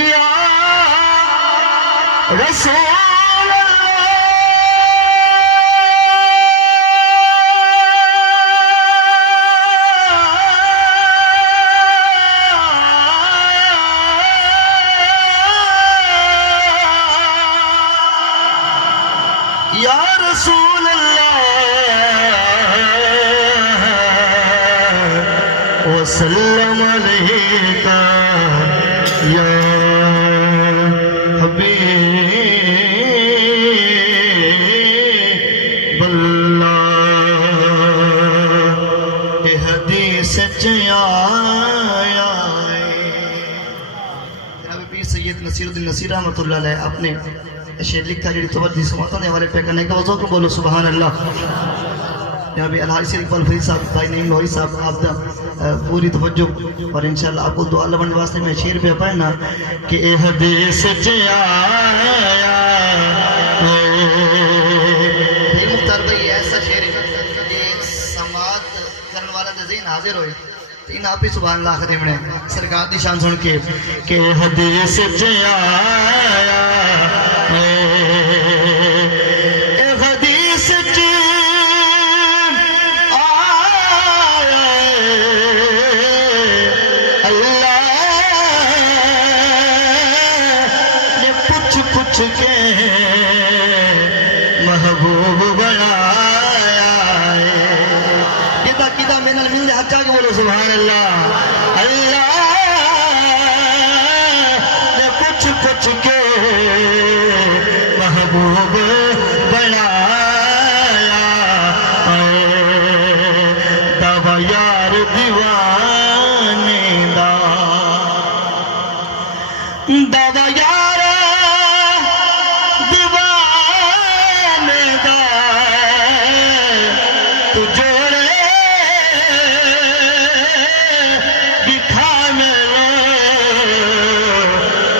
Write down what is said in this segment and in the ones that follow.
या रसूल या रसूल अल्लाह वसल्लम अलैका या हबीब अल्लाह। ये हदीस च आया है जनाब पीर सैयद नसीरुद्दीन नसीर रहमतुल्लाह अलैह अपने शेर लिखा जी तवज्जो समातने वाले पे करने का वजह को बोलो सुभान अल्लाह। यहाँ भी अलहासी इकबाल फरीद साहब भाई नईम लोही साहब आपका पूरी तवज्जो और इंशाल्लाह आपको दुआ लबन वास्ते में शेर पे पढ़ना कि ए हदीस च आया भाई मुख्तार भाई ऐसा शेर है कि समात करने वाला दे ज़हन हाजिर होए इन आप ही सुभान अल्लाह खरीम ने सरकार की शान सुन के हदीस च आया हदीस च आया अल्लाह ने पूछ पूछ के महबूब बनाया किदा किदा मेनल मिल दे हक्का के बोलो सुभान अल्लाह। अल्लाह ने पूछ पूछ के महबूब बनाया दवा यार दीवाने दा दवा यार दीवाने दा तू जोड़े बिठा मेलो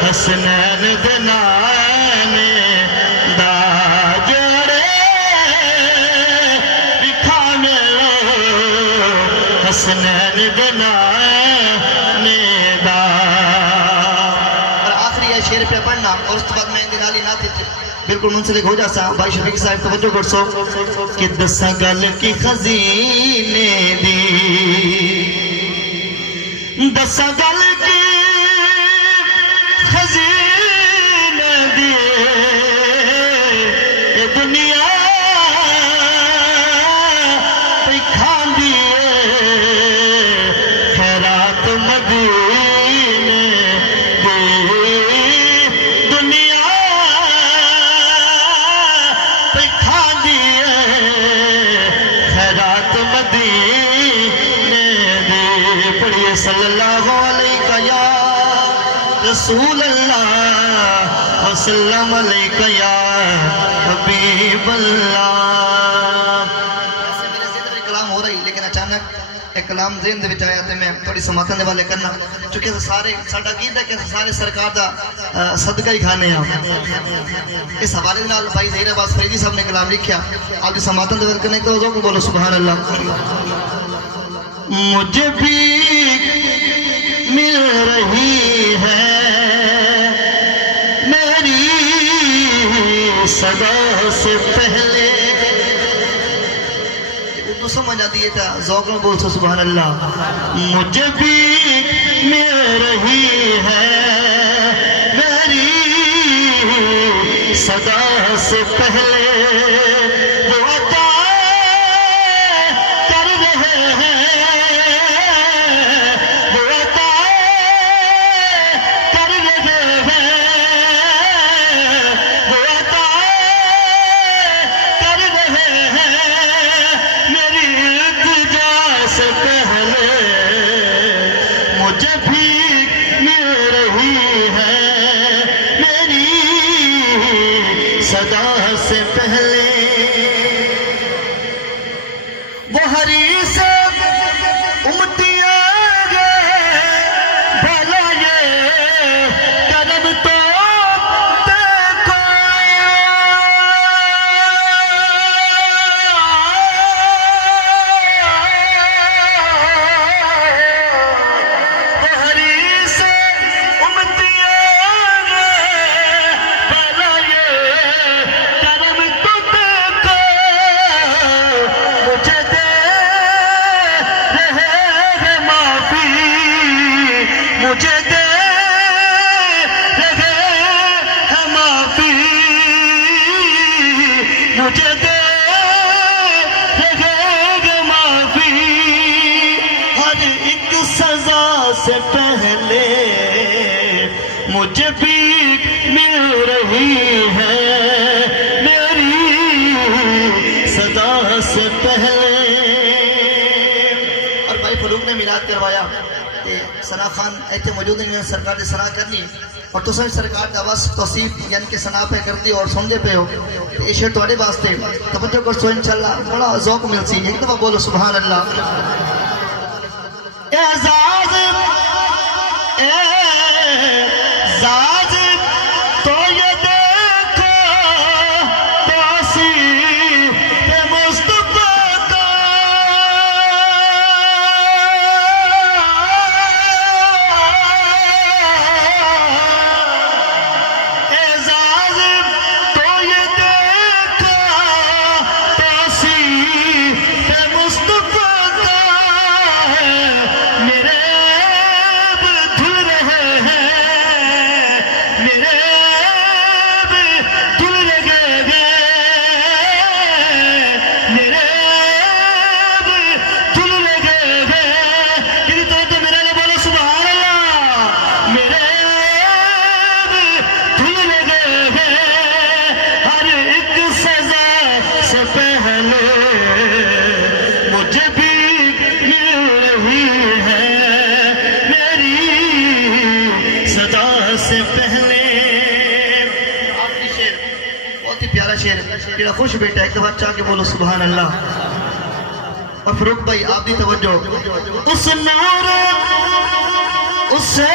हसनैन दना हसनैन बनाने दा। और आखिरी है शेर पे पढ़ना और उसके बाद मैं दिनाली ना थी बिल्कुल मुंसलिक हो जाता भाई शफीक साहब तवज्जो कर सो कि दसा गल की खजीने दी दसा गल की खजीने दी ये दुनिया खांदी मदीने दे दुनिया पे खा दिए खैरात मदीने दे। पढ़िए सल्लल्लाहु अलैका या रसूल अल्लाह वसल्लम अलैका या हबीब अल्लाह। कलाम हो रही लेकिन अचानक एक कलाम ज़हन दे विच आया ते मैं थोड़ी समातन दे वाले करना क्योंकि सारे साडा कीदा कि सारे सरकार दा सदका ही खाने हैं। इस हवाले नाल भाई ज़हीर अब्बास फरीदी साहब ने कलाम लिखा आपकी समातन दे वाले करने तो जो को बोलो सुभान अल्लाह। मुझे भी मिल रही है मेरी सदा से पहले तो समझ आती है ज़ौक़ में बोल सो सुभान अल्लाह। मुझे भी मिल रही है मेरी सदा से पहले वो अता कर रहे हैं वो अता कर रहे हैं वो अता कर रहे हैं मेरी इल्तिजा से पहले मुझे भी मुझे दे रहे हैं माफी, मुझे दे रहे हैं माफी। हर एक सजा से पहले मुझे भी मिल रही है मेरी सदा से पहले। और भाई फरूक ने मिलाद करवाया ते सना खान इतने मौजूद हैं, सरकार ने सना करनी और तुम सरकार का बस तौसीफ यानी कि सना पे कर दी और सुनते पे हो ये शेर थोड़े वास्ते तवज्जो कर सो इंशाल्लाह बड़ा ज़ौक मिलसी। एक दफ़ा बोलो सुभान अल्लाह। एजाज़ एजाज़ तो ये देखो तौसीफ मुस्तफ़ा का, एजाज़ तो ये देखो तौसीफ मुस्तफ़ा का। मेरे अब धुल रहे हैं, मेरे अब धुल रहे हैं, मेरे अब धुल रहे हैं। यदि तो मेरे लिए बोलो सुभान अल्लाह। मेरे अब धुल रहे हैं, हर एक सजा से पहले मुझे भी मिल रही है मेरी सदा से पहले। आखिरी शेर बहुत ही प्यारा शेर, तेरा खुश बेटा एक दफा चाह के बोलो सुभान अल्लाह। और फरूक भाई आप भी तवज्जो। उस नूर उससे